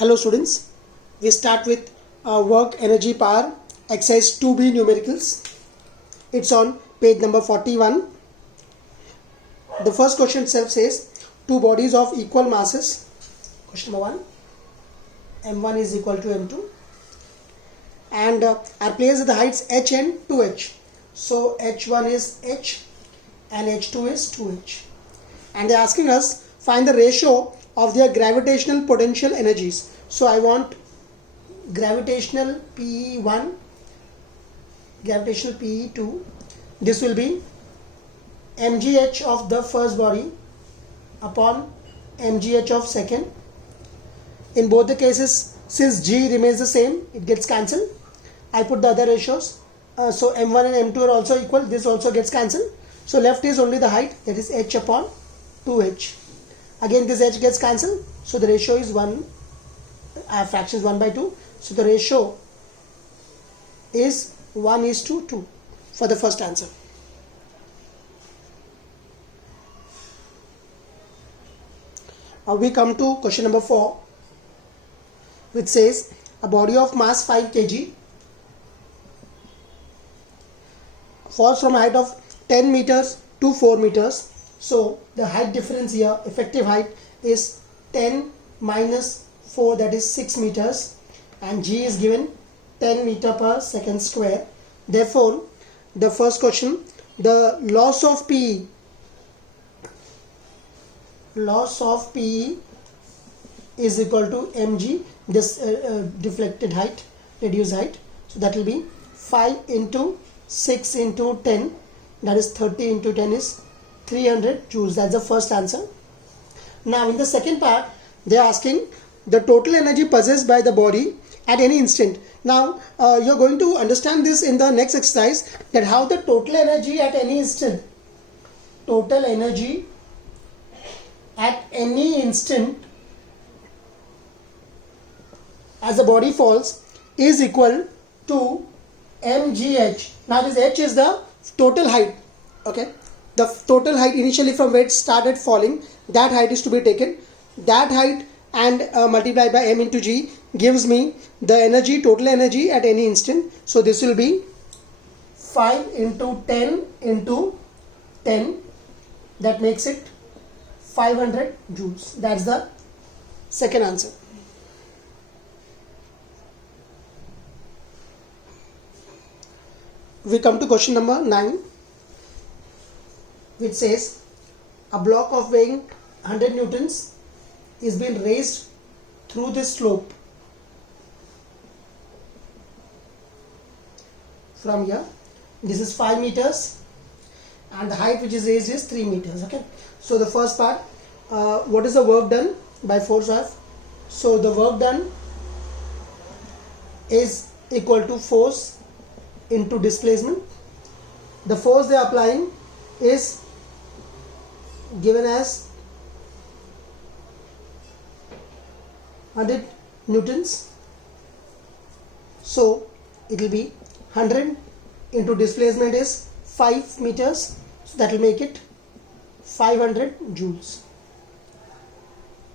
Hello students, we start with work energy power exercise 2b numericals. It's on page number 41. The first question itself says two bodies of equal masses. Question number 1, m1 is equal to m2 and are placed at the heights h and 2h. So h1 is h and h2 is 2h, and they're asking us find the ratio of their gravitational potential energies. So I want gravitational PE1, gravitational PE2. This will be mgh of the first body upon mgh of second. In both the cases, since g remains the same, it gets cancelled. I put the other ratios. So m1 and m2 are also equal. This also gets cancelled. So left is only the height, that is h upon 2h. Again this h gets cancelled, so the ratio is 1, fraction is 1 by 2. So the ratio is 1:2 for the first answer. Now we come to question number 4, which says a body of mass 5 kg falls from a height of 10 meters to 4 meters. So the height difference here, effective height, is 10 minus 4, that is 6 meters, and g is given 10 meter per second square. Therefore, the first question, the loss of PE is equal to mg, this deflected height, reduced height. So that will be 5 into 6 into 10, that is 30 into 10 is 300 joules. That's the first answer. Now in the second part, they are asking the total energy possessed by the body at any instant. Now you're going to understand this in the next exercise, that how the total energy at any instant, total energy at any instant as the body falls is equal to mgh. Now this h is the total height, okay? The total height initially from where it started falling, that height is to be taken. That height and multiplied by m into g gives me the energy, total energy at any instant. So this will be 5 into 10 into 10, that makes it 500 joules. That's the second answer. We come to question number 9, which says a block of weighing 100 newtons is being raised through this slope from here. This is 5 meters and the height which is raised is 3 meters. Okay, so the first part, what is the work done by force of? So the work done is equal to force into displacement. The force they are applying is given as 100 newtons. So it will be 100 into displacement is 5 meters. So that will make it 500 joules.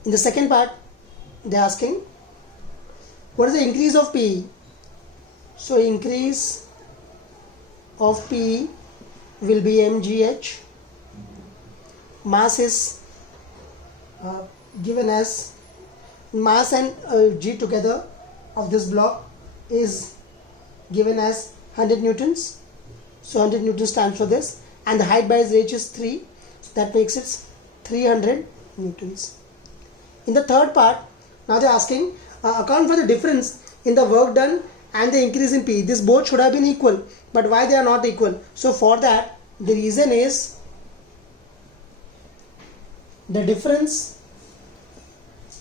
In the second part, they are asking what is the increase of PE. So increase of PE will be mgh. Mass is given as mass and g together of this block is given as 100 newtons. So 100 newtons stands for this, and the height by its h is 3, so that makes it 300 newtons. In the third part, now they are asking account for the difference in the work done and the increase in PE. This both should have been equal, but why they are not equal? So for that, the reason is the difference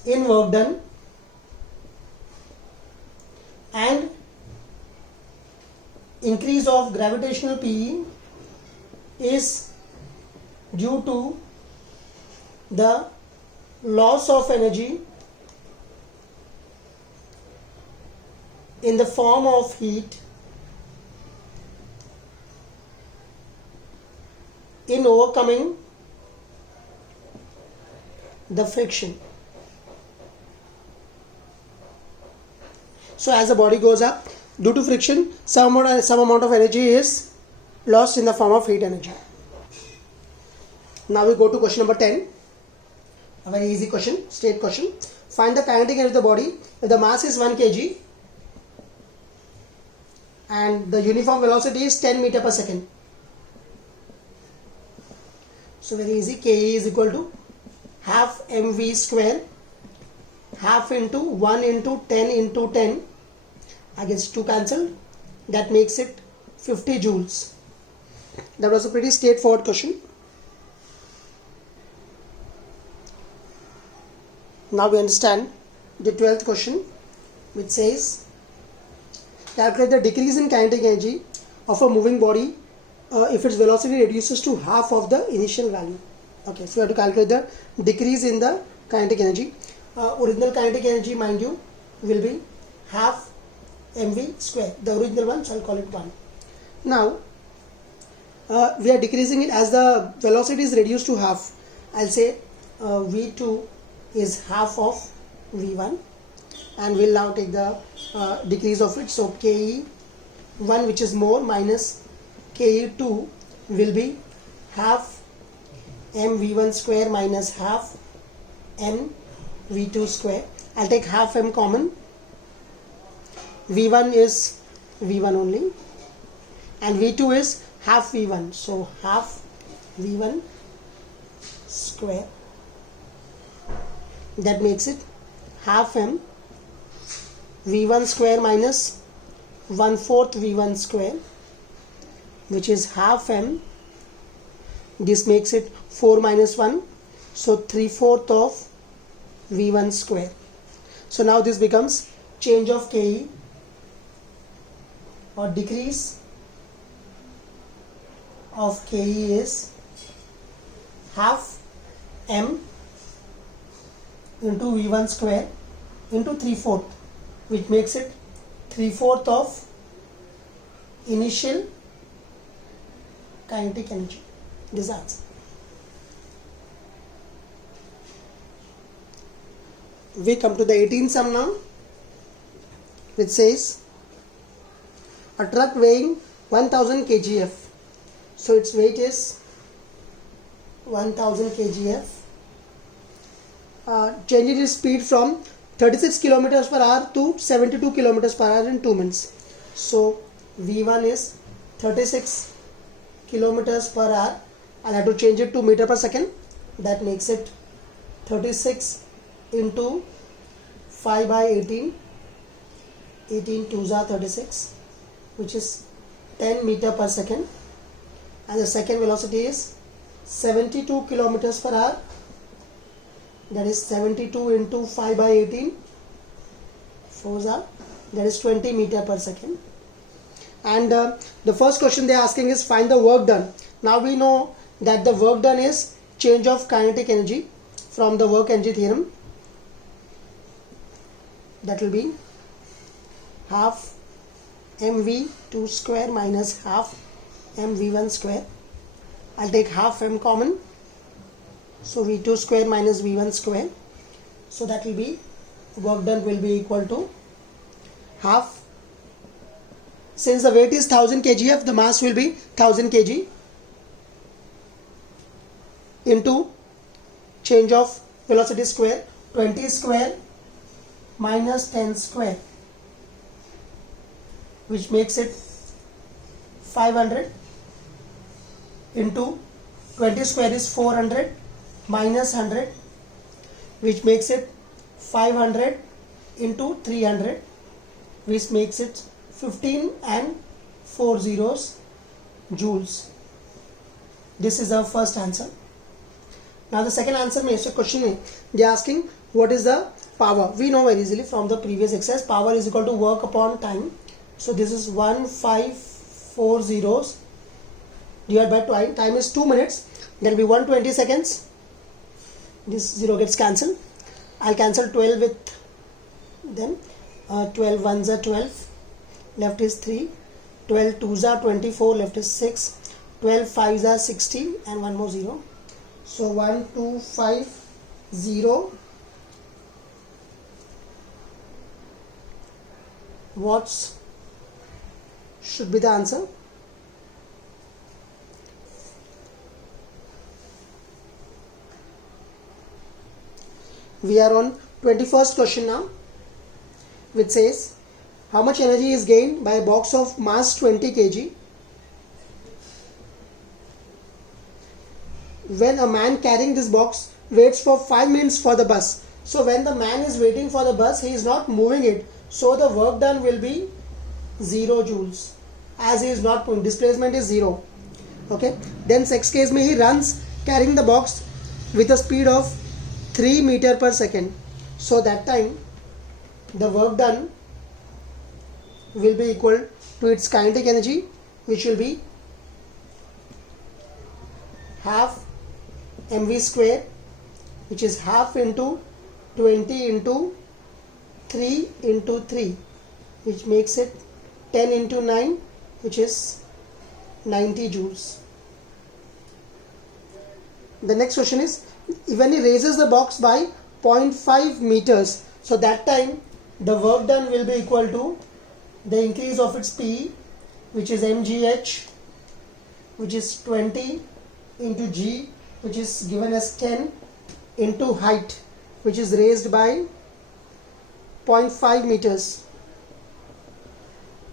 in work done and increase of gravitational PE is due to the loss of energy in the form of heat in overcoming the friction. So as the body goes up, due to friction, some amount of energy is lost in the form of heat energy. Now we go to question number 10. A very easy question, straight question. Find the kinetic energy of the body if the mass is 1 kg and the uniform velocity is 10 meter per second. So very easy, Ke is equal to half mv square, half into 1 into 10 into 10, I guess 2 cancelled, that makes it 50 joules. That was a pretty straightforward question. Now we understand the 12th question, which says calculate the decrease in kinetic energy of a moving body if its velocity reduces to half of the initial value. Okay, so we have to calculate the decrease in the kinetic energy. Original kinetic energy, mind you, will be half mv square, the original one, so I'll call it 1. Now we are decreasing it as the velocity is reduced to half. I'll say v2 is half of v1, and we'll now take the decrease of it. So ke1, which is more, minus ke2 will be half mv1 square minus half mv2 square. I'll take half m common. v1 is v1 only, and v2 is half v1, so half v1 square, that makes it half m v1 square minus 1/4 v1 square, which is half m. This makes it 4 minus 1, so 3/4 of v1 square. So now this becomes change of Ke, or decrease of Ke is half m into v1 square into 3/4, which makes it 3/4 of initial kinetic energy. This answer. We come to the 18th sum now, which says a truck weighing 1000 kgf. So its weight is 1000 kgf. Changing its speed from 36 kilometers per hour to 72 kilometers per hour in 2 minutes. So v1 is 36 kilometers per hour. I'll have to change it to meter per second. That makes it 36 into 5 by 18. 18 2s are 36, which is 10 meter per second. And the second velocity is 72 kilometers per hour. That is 72 into 5 by 18. 4s are, that is 20 meter per second. And the first question they are asking is find the work done. Now we know that the work done is change of kinetic energy from the work energy theorem. That will be half mv2 square minus half mv1 square. I'll take half m common, so v2 square minus v1 square. So that will be, work done will be equal to half. Since the weight is 1000 kgf, the mass will be 1000 kg into change of velocity square, 20 square minus 10 square, which makes it 500 into 20 square is 400 minus 100, which makes it 500 into 300, which makes it 15 and 4 zeros joules. This is our first answer. Now the second answer में इस question में they are asking what is the power. We know very easily from the previous exercise, power is equal to work upon time. So this is 1540 divided by time. Time is 2 minutes. There will be 120 seconds. This 0 gets cancelled. I'll cancel 12 with them. 12 ones are 12. Left is 3. 12 twos are 24. Left is 6. 12 fives are 60 and one more 0. So 1250 Watts should be the answer. We are on 21st question now, which says how much energy is gained by a box of mass 20 kg when a man carrying this box waits for 5 minutes for the bus. So when the man is waiting for the bus, he is not moving it, so the work done will be 0 joules, as he is not moving, displacement is 0. Okay, then next case mein he runs carrying the box with a speed of 3 meter per second. So that time the work done will be equal to its kinetic energy, which will be half mv square, which is half into 20 into 3 into 3, which makes it 10 into 9, which is 90 joules. The next question is, when he raises the box by 0.5 meters, so that time the work done will be equal to the increase of its P, which is mgh, which is 20 into g, which is given as 10, into height, which is raised by 0.5 meters.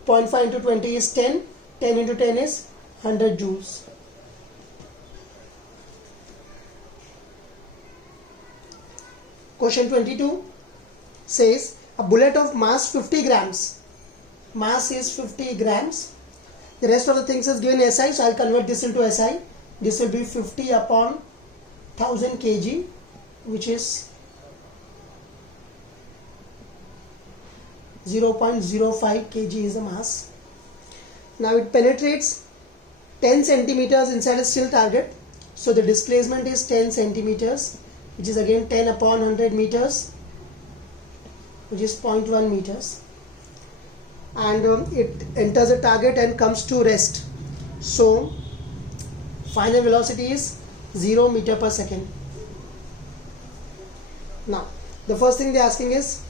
0.5 into 20 is 10, 10 into 10 is 100 joules. Question 22 says a bullet of mass 50 grams. Mass is 50 grams. The rest of the things is given SI, so I'll convert this into SI. This will be 50 upon 1000 kg, which is 0.05 kg is the mass. Now it penetrates 10 centimeters inside a steel target. So the displacement is 10 centimeters, which is again 10 upon 100 meters, which is 0.1 meters. And it enters a target and comes to rest. So final velocity is 0 meter per second. Now the first thing they are asking is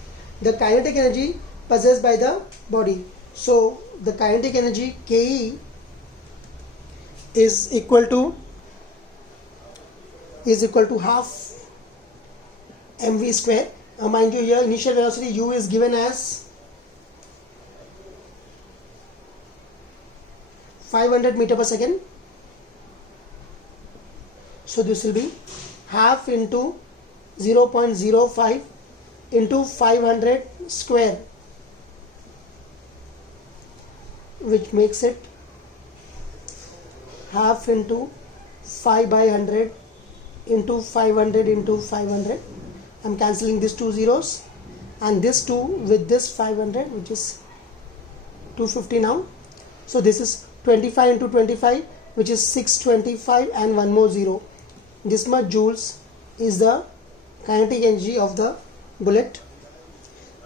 the kinetic energy possessed by the body. So the kinetic energy Ke is equal to half mv square. Mind you, here initial velocity u is given as 500 meter per second. So this will be half into 0.05 into 500 square, which makes it half into 5 by 100 into 500 into 500. I'm cancelling these two zeros and this 2 with this 500, which is 250 now. So this is 25 into 25, which is 625, and one more 0. This much joules is the kinetic energy of the bullet.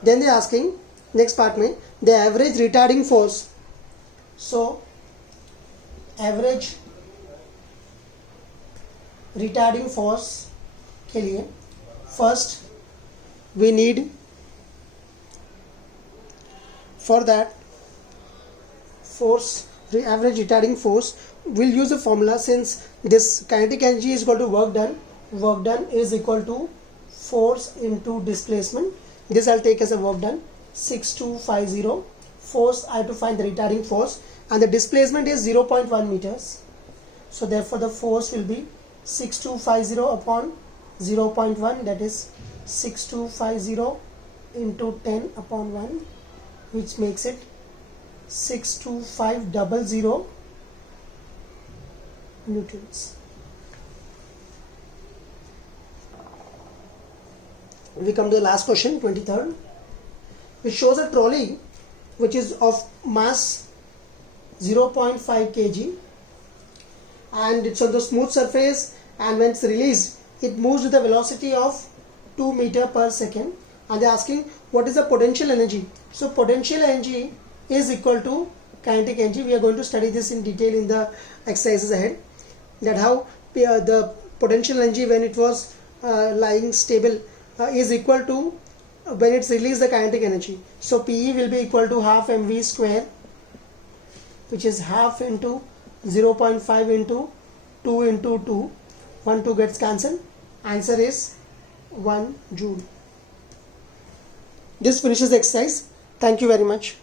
Then they are asking next part में the average retarding force. So average retarding force के लिए first we need, for that force, the average retarding force, we'll use a formula. Since this kinetic energy is equal to work done is equal to force into displacement. This I'll take as a work done, 6250. Force, I have to find the retarding force, and the displacement is 0.1 meters. So therefore the force will be 6250 upon 0.1, that is 6250 into 10 upon 1, which makes it 62500 newtons. We come to the last question, 23rd, which shows a trolley which is of mass 0.5 kg and it's on the smooth surface, and when it's released it moves with a velocity of 2 meter per second, and they're asking what is the potential energy. So potential energy is equal to kinetic energy. We are going to study this in detail in the exercises ahead, that how the potential energy when it was lying stable is equal to when it's released the kinetic energy. So PE will be equal to half mv square, which is half into 0.5 into 2 into 2. 1 2 gets cancelled. Answer is 1 joule. This finishes the exercise. Thank you very much.